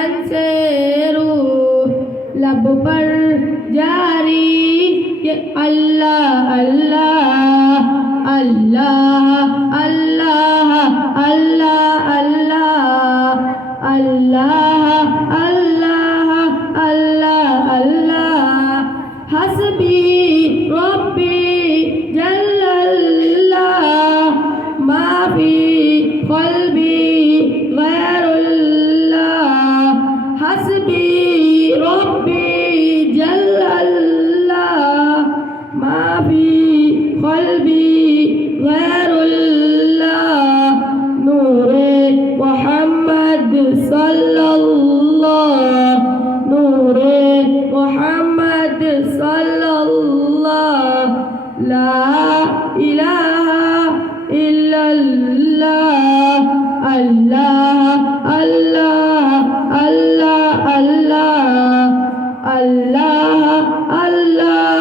तन से रूह लब पर जारी ये अल्लाह अल्लाह अल्लाह अल्लाह अल्लाह अल्लाह अल्लाह अल्लाह अल्लाह अल्लाह हस्बी रब्बी जल्लल्लाह माफी क़ल्बी गैरुल्लाह हस्बी रब्बी जल्लल्लाह माफी क़ल्बी गैरुल्लाह नूरे मोहम्मद सल्लल्लाह नूरे मोहम्मद सल्लल्लाह ला इलाहा इल्लल्लाह अल्लाह अल्लाह अल्लाह अल्लाह अल्लाह अल्लाह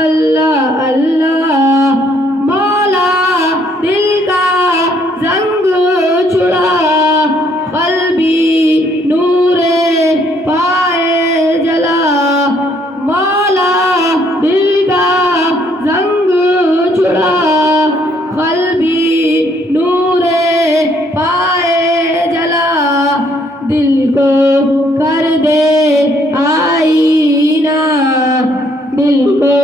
अल्लाह अल्लाह मौला दिल का जंग छुड़ा क़ल्बी नूरे पाए जला मौला दिल का जंग छुड़ा क़ल्बी नूरे पाए जला दिल को कर दे आईना दिल को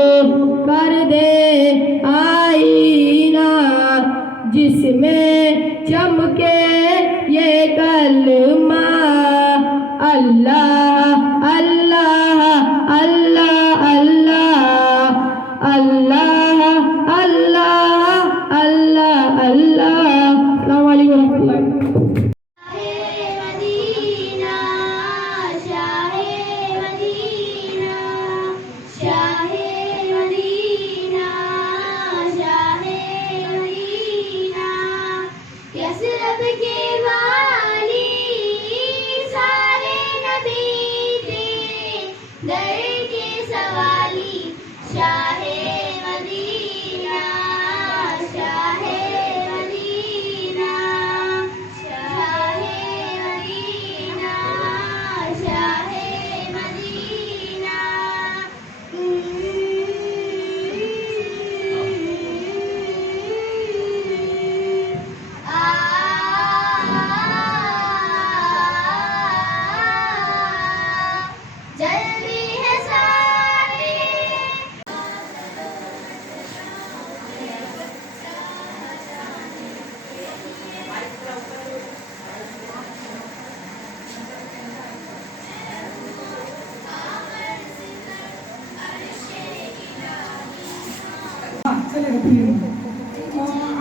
कर दे आईना जिसमें चमके ये कलमा अल्लाह अल्लाह अल्लाह अल्लाह अल्लाह अल्लाह अल्लाह अल्लाह अस्सलाम वालेकुम रहमतुल्लाह।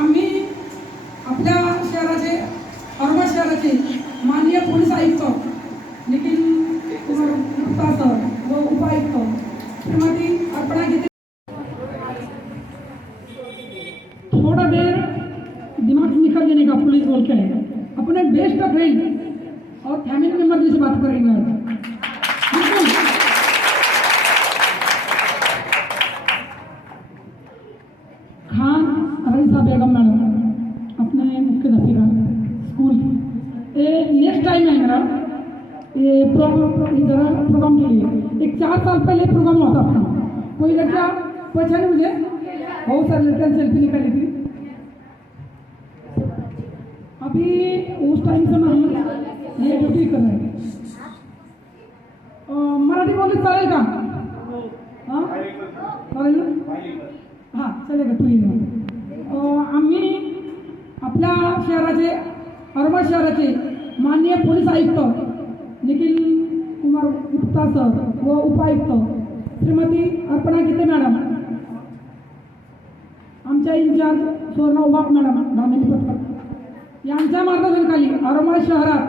आम्ही आपल्या शहराचे औरंगाबाद शहराचे माननीय पोलीस आयुक्त निखिल कुमार गुप्ता सर व उपायुक्त श्रीमती अर्पणा गीते थोड़ा देर दिमाग से निकल जाने का पुलिस बोल के अपने बेस्ट फ्रेंड और फैमिली मेंबर जैसे बात करेंगे खान रईसा बेगम मैडम अपने मुख्य दफीरा स्कूल ये नेक्स्ट टाइम है मेरा ये प्रोग्राम के लिए एक 4 साल पहले प्रोग्राम होता था कोई लड़का पहचाने मुझे बहुत सारे लड़कियाँ सेल्फी निकाली थी अभी उस टाइम से मैं ये ड्यूटी कर रहे हैं मराठी बोलले चालेल का हाँ चालेल हां चलेगा तू आम्ही आपल्या शहराचे औरंगाबाद शहराचे माननीय पोलीस आयुक्त निखिल कुमार गुप्ता सर व उपायुक्त श्रीमती अर्पणा गीते मॅडम आमच्या इंचार्ज सुवर्ण उभाग मॅडम दामिनी पटकर यांच्या मार्गदर्शनाखाली औरंगाबाद शहरात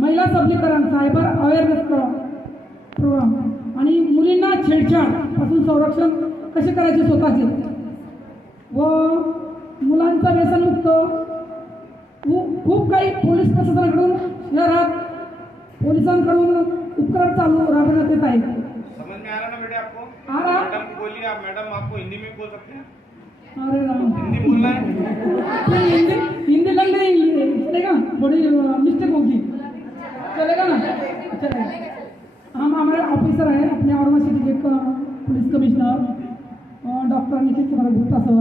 महिला सबलीकरण सायबर अवेअरनेस प्रोग्राम आणि मुलींना छेडछाड पासून संरक्षण कसे करायचे स्वतःचे व मुलांचा व्यसनमुक्त खूप काही पोलीस प्रशासनाकडून शहरात पोलिसांकडून उपक्रम चालू राबवण्यात येत आहेत। समझ में आ रहा ना बेटे आपको? आ रहा। मैडम को बोलिए आप, मैडम आपको हिंदी में बोल सकते हैं? अरे राम हिंदी बोलना है? हिंदी लग नहीं चलेगा, थोड़ी मिस्टेक होगी, चलेगा ना? चले हम हमारे ऑफिसर हैं अपने औरंगाबाद सिटी के police commissioner doctor Nikhil Kumar Gupta sir,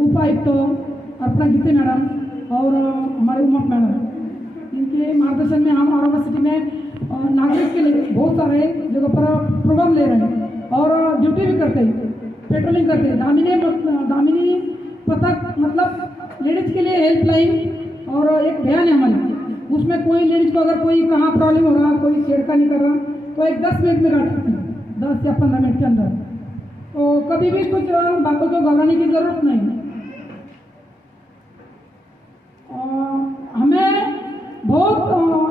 उपायुक्त अर्पणा गीते मैडम और हमारे उमा मैडम, इनके मार्गदर्शन में हम औरंगाबाद सिटी में नागरिक के लिए बहुत सारे जगह पर प्रोग्राम ले रहे हैं और ड्यूटी भी करते हैं, पेट्रोलिंग करते हैं। दामिनी पथक मतलब लेडीज के लिए हेल्पलाइन और एक बयान है हमारी, उसमें कोई लेडीज को अगर कोई कहाँ प्रॉब्लम हो रहा, कोई छेड़खानी कर रहा तो एक 10 मिनट में काट सकते हैं, 10 या 15 मिनट के अंदर। तो कभी भी कुछ बातों को घबराने की जरूरत नहीं। हमें बहुत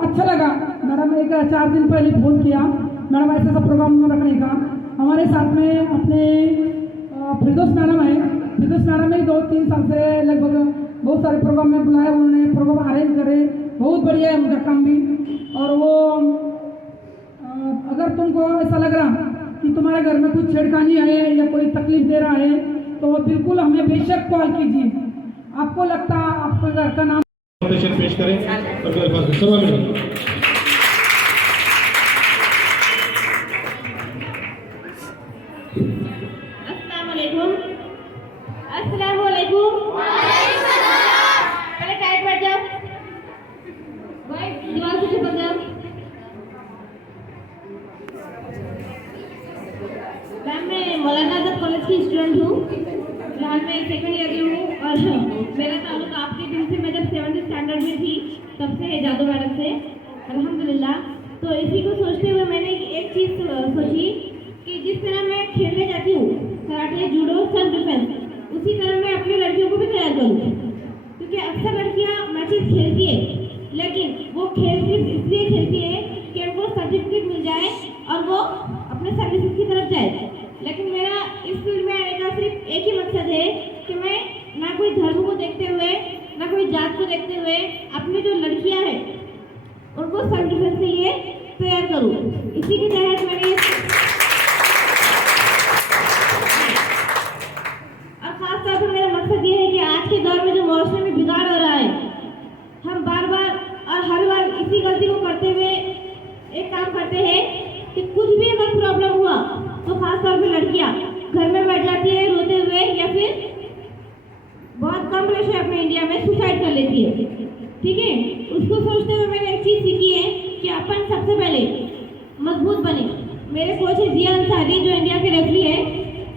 अच्छा लगा मैडम, एक 4 दिन पहले फोन किया मैडम ऐसा सा प्रोग्राम रखने का। हमारे साथ में अपने फिरदौस मैडम है, फिरदौस मैडम ने 2-3 साल से लगभग बहुत सारे प्रोग्राम में बुलाया, उन्होंने प्रोग्राम अरेंज करे, बहुत बढ़िया है उनका काम भी। और वो अगर तुमको ऐसा लग रहा कि तुम्हारे घर में कुछ छेड़खानी है या कोई तकलीफ दे रहा है तो बिल्कुल हमें बेशक कॉल कीजिए। आपको लगता आपके घर का नाम पेश करें और मेरे पास सर्वा मिलेगी। अस्सलाम वालेकुम। पहले टाइट बैठ जाओ भाई, दीवार से चिपक जाओ। मैम मैं मौलाना आजाद कॉलेज की स्टूडेंट हूँ, फिलहाल मैं 2nd ईयर की हूँ और मेरा ताल्लुक आपके दिन से मैं जब 7th स्टैंडर्ड में थी तब से है, जादू मैडम से अल्हम्दुलिल्लाह। तो इसी को सोचते हुए मैंने एक चीज़ सोची कि जिस तरह मैं खेलने जाती हूँ कराटे, जूडो, सेल्फ डिफेंस, उसी तरह मैं अपनी लड़कियों को भी तैयार करूँ, क्योंकि अक्सर लड़कियाँ मैचेस खेलती है लेकिन वो खेल सिर्फ इसलिए खेलती है कि उनको सर्टिफिकेट मिल जाए और वो अपने सर्विसेज की तरफ जाए। लेकिन मेरा इस फील्ड में आने का सिर्फ एक ही मकसद है कि मैं ना कोई धर्म को देखते हुए ना कोई जात को देखते हुए अपनी जो लड़कियां हैं उनको सेल्फ डिफेंस के लिए तैयार करूं। इसी के तहत मैंने और खास तौर पर मेरा मकसद ये है कि आज के दौर में जो मौसम में बिगाड़ हो रहा है, हम बार बार और हर बार इसी गलती को करते हुए एक काम करते हैं कि कुछ भी अगर प्रॉब्लम हुआ तो खास तौर पे लड़कियां घर में बैठ जाती है रोते हुए, या फिर बहुत कम रेशो है अपने इंडिया में सुसाइड कर लेती है। ठीक है, उसको सोचते हुए मैंने एक चीज़ सीखी है कि अपन सबसे पहले मजबूत बने। मेरे कोच है जिया अंसारी जो इंडिया के रेफरी है,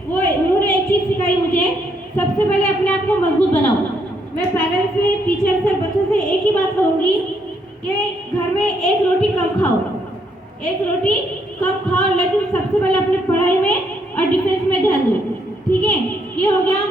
वो उन्होंने एक चीज़ सिखाई मुझे, सबसे पहले अपने आप को मजबूत बनाओ। मैं पेरेंट्स से, टीचर से, बच्चों से एक ही बात कहूँगी कि घर में एक रोटी कम खाओ, एक रोटी कम खाओ, लेकिन सबसे पहले अपनी पढ़ाई में और डिफेंस में ध्यान दो। ठीक है, ये हो गया।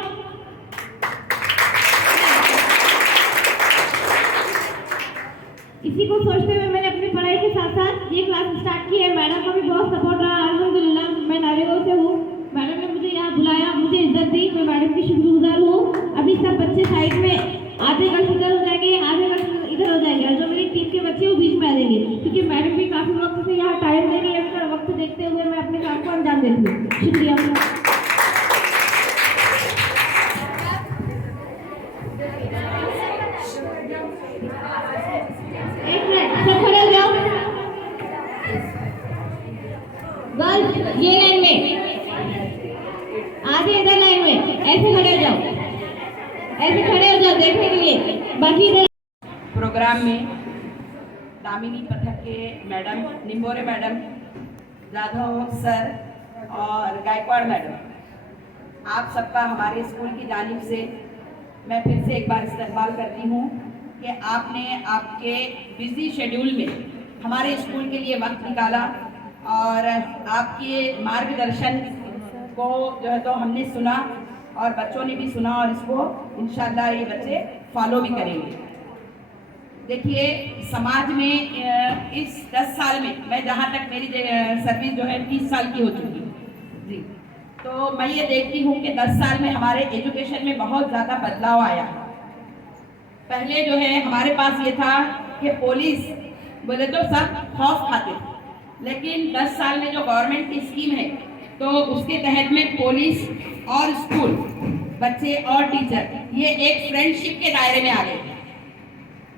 इसी को सोचते हुए मैंने अपनी पढ़ाई के साथ साथ ये क्लास स्टार्ट की है। मैडम का भी बहुत सपोर्ट रहा अल्हम्दुलिल्लाह। मैं नारेगांव से हूँ, मैडम ने मुझे यहाँ बुलाया, मुझे इज्जत दी, मैं मैडम की शुक्रगुजार हूँ। अभी सब बच्चे साइड में आधे गर्ल्स इधर हो जाएंगे, आधे गर्ल्स इधर हो जाएंगे, और जो मेरी टीम के बच्चे वो बीच में आ जाएंगे, क्योंकि मैडम भी काफ़ी वक्त से यहाँ टाइम दे रही है। मेरा वक्त देखते हुए मैं अपने काम को अंजाम देती हूँ। शुक्रिया। एक मिनट, सब खड़े हो जाओ। गर्ल्स ये लाइन में, आधे इधर लाइन में, ऐसे खड़े हो जाओ, ऐसे खड़े हो जाओ देखने के लिए, बाकी इधर। प्रोग्राम में दामिनी पथक के मैडम, निम्बोरे मैडम, जाधव सर और गायकवाड़ मैडम, आप सबका हमारे स्कूल की जानिब से मैं फिर से एक बार इस्तकबाल करती हूँ कि आपने आपके बिजी शेड्यूल में हमारे स्कूल के लिए वक्त निकाला और आपके मार्गदर्शन को जो है तो हमने सुना और बच्चों ने भी सुना और इसको इंशाल्लाह ये बच्चे फॉलो भी करेंगे। देखिए, समाज में इस 10 साल में मैं जहाँ तक मेरी सर्विस जो है 30 साल की हो चुकी जी, तो मैं ये देखती हूँ कि 10 साल में हमारे एजुकेशन में बहुत ज़्यादा बदलाव आया है। पहले जो है हमारे पास ये था कि पुलिस बोले तो सब खौफ खाते थे, लेकिन 10 साल में जो गवर्नमेंट की स्कीम है तो उसके तहत में पुलिस और स्कूल, बच्चे और टीचर ये एक फ्रेंडशिप के दायरे में आ गए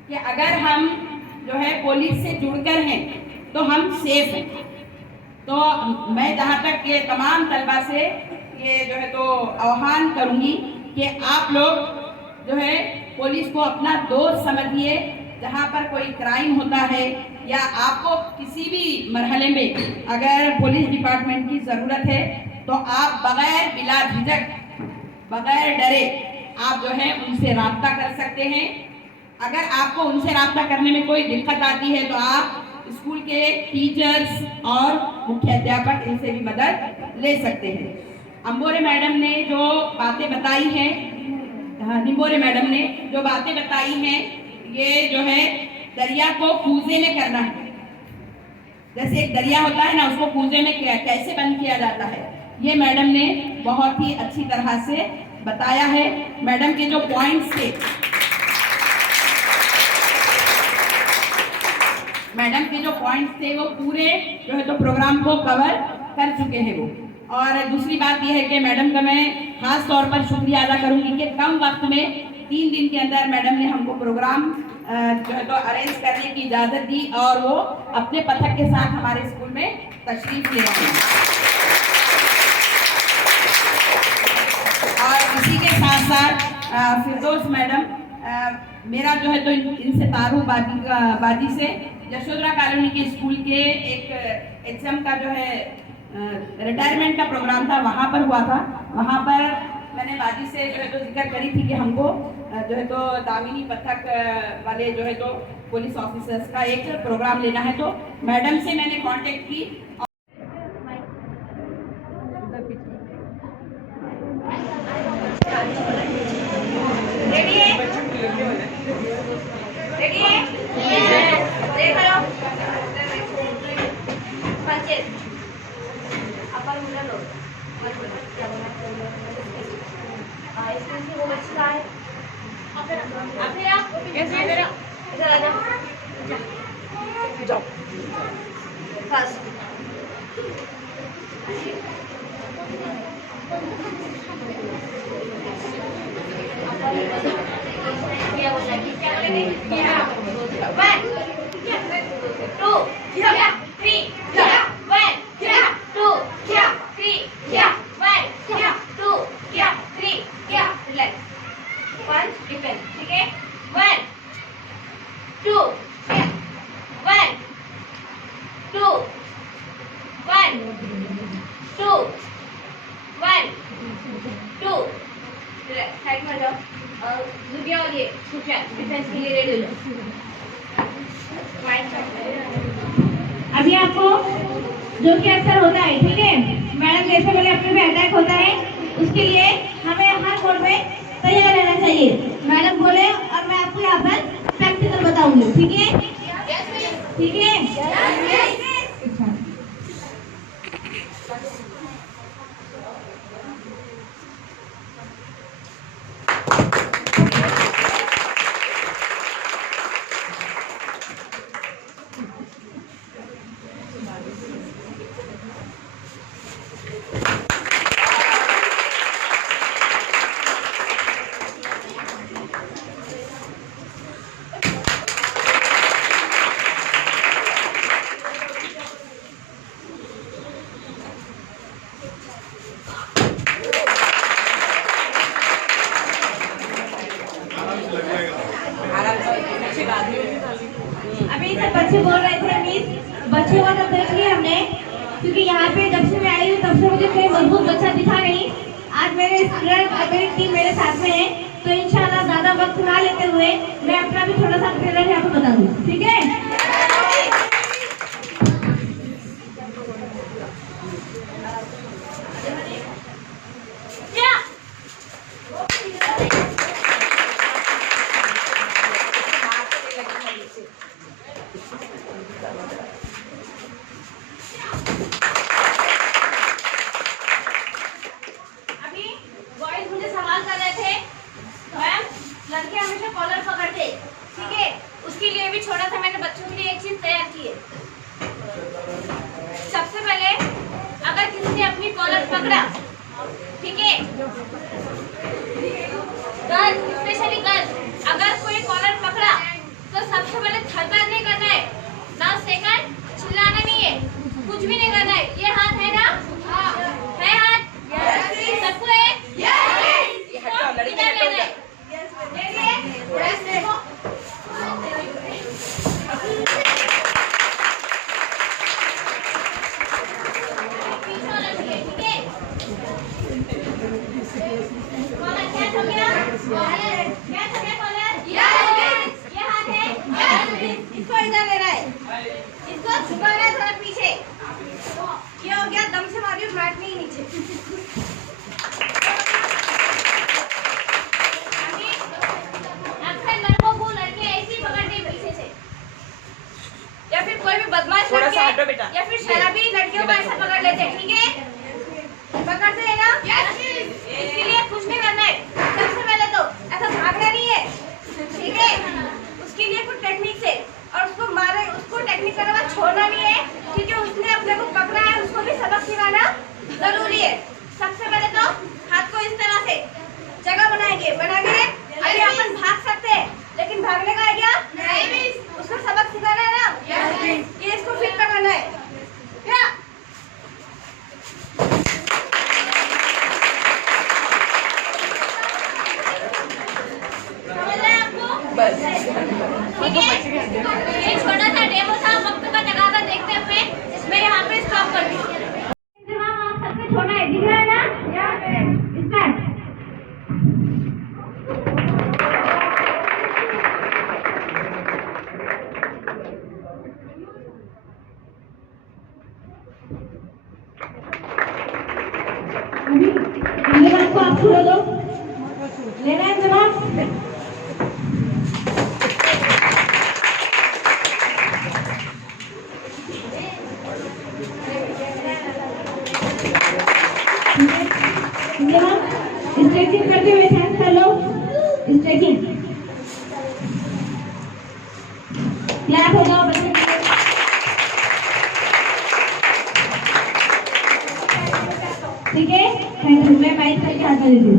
कि अगर हम जो है पुलिस से जुड़कर हैं तो हम सेफ हैं। तो मैं जहाँ तक ये तमाम तलबा से ये जो है तो आह्वान करूँगी कि आप लोग जो है पुलिस को अपना दोस्त समझिए। जहाँ पर कोई क्राइम होता है या आपको किसी भी मरहले में अगर पुलिस डिपार्टमेंट की ज़रूरत है तो आप बगैर बिला झिझक बगैर डरे आप जो है उनसे राब्ता कर सकते हैं। अगर आपको उनसे राब्ता करने में कोई दिक्कत आती है तो आप स्कूल के टीचर्स और मुख्याध्यापक इनसे भी मदद ले सकते हैं। अंबोरे मैडम ने जो बातें बताई हैं, निम्बोरे मैडम ने जो बातें बताई हैं, ये जो है दरिया को कूजे में करना है। जैसे एक दरिया होता है ना, उसको कूजे में कैसे बंद किया जाता है, ये मैडम ने बहुत ही अच्छी तरह से बताया है। मैडम के जो पॉइंट्स थे, मैडम के जो पॉइंट्स थे वो पूरे जो है तो प्रोग्राम को कवर कर चुके हैं वो। और दूसरी बात यह है कि मैडम का मैं खास तौर पर शुक्रिया अदा करूंगी कि कम वक्त में 3 दिन के अंदर मैडम ने हमको प्रोग्राम जो है तो अरेंज करने की इजाज़त दी और वो अपने पथक के साथ हमारे स्कूल में तशरीफ ले आए। और इसी के साथ साथ फिरदौस मैडम, मेरा जो है तो इनसे तारुफ बाजी से यशोधरा कॉलोनी के स्कूल के एक एग्जाम का जो है रिटायरमेंट का प्रोग्राम था, वहाँ पर हुआ था। वहाँ पर मैंने बाजी से जो है तो जिक्र करी थी कि हमको जो है तो दामिनी पथक वाले जो है तो पुलिस ऑफिसर्स का एक प्रोग्राम लेना है। तो मैडम से मैंने कांटेक्ट की। रेडी है? रेडी है? देख लो। पंचित। अपन मुला लो। क्या बोला? इसमें से वो बच्चा है। अपने आप कैसे इधर आ जाओ। जाओ। फर्स्ट। क्या बोला कि क्या बोलेंगे? क्या? 1 2 3 1 2 3 1 2 3 रिलैक्स। 1 डिफेंस, ठीक है? 1 2 1 2 1 2 1 2 साइड में जाओ। जुबिया और ये सुफिया डिफेंस के लिए रेडी हो जाओ। अभी आपको जो कि अक्सर होता है, ठीक है, मैडम जैसे बोले अपने पे अटैक होता है, उसके लिए हमें हर मोड में तैयार रहना चाहिए। मैडम बोले और मैं आपको यहाँ पर प्रैक्टिकल बताऊंगी, ठीक है? ठीक है? अभी सब बच्चे बोल रहे थे मिस, बच्चों का तो देख लिया हमने, क्योंकि यहाँ पे जब से मैं आई हूँ तब से मुझे कोई मजबूत बच्चा दिखा नहीं। आज मेरे स्टूडेंट और मेरी टीम मेरे साथ में है, तो इंशाल्लाह ज्यादा वक्त ना लेते हुए मैं अपना भी थोड़ा सा ट्रेलर यहाँ पे बता दूँ, ठीक है? लड़के हमेशा कॉलर पकड़ते, ठीक है? उसके लिए भी छोटा सा मैंने बच्चों के लिए एक चीज तैयार की है। सबसे पहले अगर किसी ने अपनी कॉलर पकड़ा, ठीक है, गर्ल, स्पेशली गर्ल, अगर कोई कॉलर पकड़ा तो सबसे पहले थरथर नहीं करना है, 10 सेकंड चिल्लाना अक्सर लड़कों को लड़के ऐसे ही पकड़ते हैं पीछे से, या फिर कोई भी बदमाश थोड़ा सा हटो लड़के बेटा। या फिर शराबी लड़कियों को ऐसा पकड़ लेते हैं, ठीक है? पकड़ते हैं ना? इसके लिए कुछ नहीं करना है। सबसे पहले तो ऐसा भागना नहीं है, ठीक है? उसके लिए कुछ टेक्निक से, और उसको मारे, उसको टेक्निक करने के बाद छोड़ना नहीं है, क्योंकि उसने अपने को पकड़ा है, उसको भी सबक सिखाना जरूरी है। सबसे पहले तो हाथ को इस तरह से जगह बनाएंगे, अभी अपन भाग सकते हैं, लेकिन भागने का आइडिया नहीं, उसको सबक सिखाना है ना, ये इसको फिर पकड़ना है, क्या? समझ रहे हैं आपको? बस ठीक है? ये छोटा सा डेमो था वक्त का तकाजा देखते हुए, मैं यहाँ पे स्टॉप कर दी। जवाब आप सबसे छोटा है, दिख रहा है ना? स्टार्ट। अभी धन्यवाद को आप छोड़ दो, लेना है जवाब। स्ट्रेचिंग करते हुए थैंक्स कर लो, स्ट्रेचिंग क्लैप हो जाओ बच्चे। ठीक है, थैंक यू। मैं माइक करके हाथ में दे दूँ।